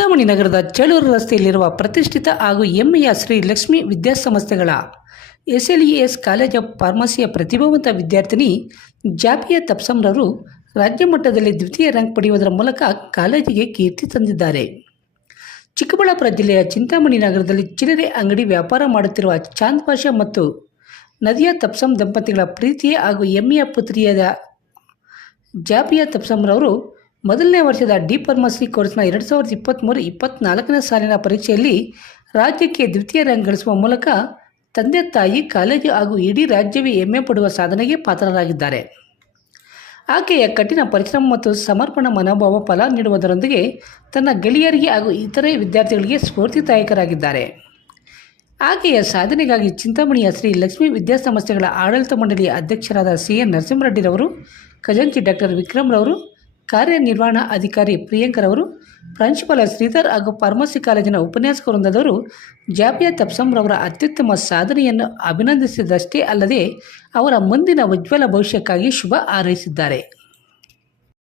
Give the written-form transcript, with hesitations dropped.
ಚಿಂತಾಮಣಿ ನಗರದ ಚೇಳೂರು ರಸ್ತೆಯಲ್ಲಿರುವ ಪ್ರತಿಷ್ಠಿತ ಹಾಗೂ ಹೆಮ್ಮೆಯ ಶ್ರೀ ಲಕ್ಷ್ಮೀ ವಿದ್ಯಾಸಂಸ್ಥೆಗಳ SLES ಕಾಲೇಜ್ ಆಫ್ ಫಾರ್ಮಸಿಯ ಪ್ರತಿಭಾವಂತ ವಿದ್ಯಾರ್ಥಿನಿ ಜಾಫಿಯಾ ತಬ್ಸಮ್ರವರು ರಾಜ್ಯ ಮಟ್ಟದಲ್ಲಿ ದ್ವಿತೀಯ ರ್ಯಾಂಕ್ ಪಡೆಯುವುದರ ಮೂಲಕ ಕಾಲೇಜಿಗೆ ಕೀರ್ತಿ ತಂದಿದ್ದಾರೆ. ಚಿಕ್ಕಬಳ್ಳಾಪುರ ಜಿಲ್ಲೆಯ ಚಿಂತಾಮಣಿ ನಗರದಲ್ಲಿ ಚಿಲ್ಲರೆ ಅಂಗಡಿ ವ್ಯಾಪಾರ ಮಾಡುತ್ತಿರುವ ಚಾಂದ್ ಪಾಷಾ ಮತ್ತು ನದಿಯಾ ತಬ್ಸಮ್ ದಂಪತಿಗಳ ಪ್ರೀತಿಯ ಹಾಗೂ ಹೆಮ್ಮೆಯ ಪುತ್ರಿಯಾದ ಜಾಫಿಯಾ ತಬ್ಸಮ್ರವರು ಮೊದಲನೇ ವರ್ಷದ ಡಿ ಫಾರ್ಮಸಿ ಕೋರ್ಸ್ನ 2023-24ನೇ ಸಾಲಿನ ಪರೀಕ್ಷೆಯಲ್ಲಿ ರಾಜ್ಯಕ್ಕೆ ದ್ವಿತೀಯ ರ್ಯಾಂಕ್ ಗಳಿಸುವ ಮೂಲಕ ತಂದೆ ತಾಯಿ, ಕಾಲೇಜು ಹಾಗೂ ಇಡೀ ರಾಜ್ಯವೇ ಹೆಮ್ಮೆ ಪಡುವ ಸಾಧನೆಗೆ ಪಾತ್ರರಾಗಿದ್ದಾರೆ. ಆಕೆಯ ಕಠಿಣ ಪರಿಶ್ರಮ ಮತ್ತು ಸಮರ್ಪಣಾ ಮನೋಭಾವ ಫಲ ನೀಡುವುದರೊಂದಿಗೆ ತನ್ನ ಗೆಳೆಯರಿಗೆ ಹಾಗೂ ಇತರೆ ವಿದ್ಯಾರ್ಥಿಗಳಿಗೆ ಸ್ಫೂರ್ತಿದಾಯಕರಾಗಿದ್ದಾರೆ. ಆಕೆಯ ಸಾಧನೆಗಾಗಿ ಚಿಂತಾಮಣಿಯ ಶ್ರೀ ಲಕ್ಷ್ಮೀ ವಿದ್ಯಾಸಂಸ್ಥೆಗಳ ಆಡಳಿತ ಮಂಡಳಿಯ ಅಧ್ಯಕ್ಷರಾದ CN ನರಸಿಂಹರೆಡ್ಡಿರವರು, ಖಜಾಂಚಿ ಡಾಕ್ಟರ್ ವಿಕ್ರಮ್ರವರು, ಕಾರ್ಯನಿರ್ವಹಣಾ ಅಧಿಕಾರಿ ಪ್ರಿಯಾಂಕರವರು, ಪ್ರಾಂಶುಪಾಲ ಶ್ರೀಧರ್ ಹಾಗೂ ಫಾರ್ಮಸಿ ಕಾಲೇಜಿನ ಉಪನ್ಯಾಸಕ ವೃಂದದವರು ಜಾಫಿಯಾ ತಬ್ಸಮ್ರವರ ಅತ್ಯುತ್ತಮ ಸಾಧನೆಯನ್ನು ಅಭಿನಂದಿಸಿದಷ್ಟೇ ಅಲ್ಲದೆ ಅವರ ಮುಂದಿನ ಉಜ್ವಲ ಭವಿಷ್ಯಕ್ಕಾಗಿ ಶುಭ ಹಾರೈಸಿದ್ದಾರೆ.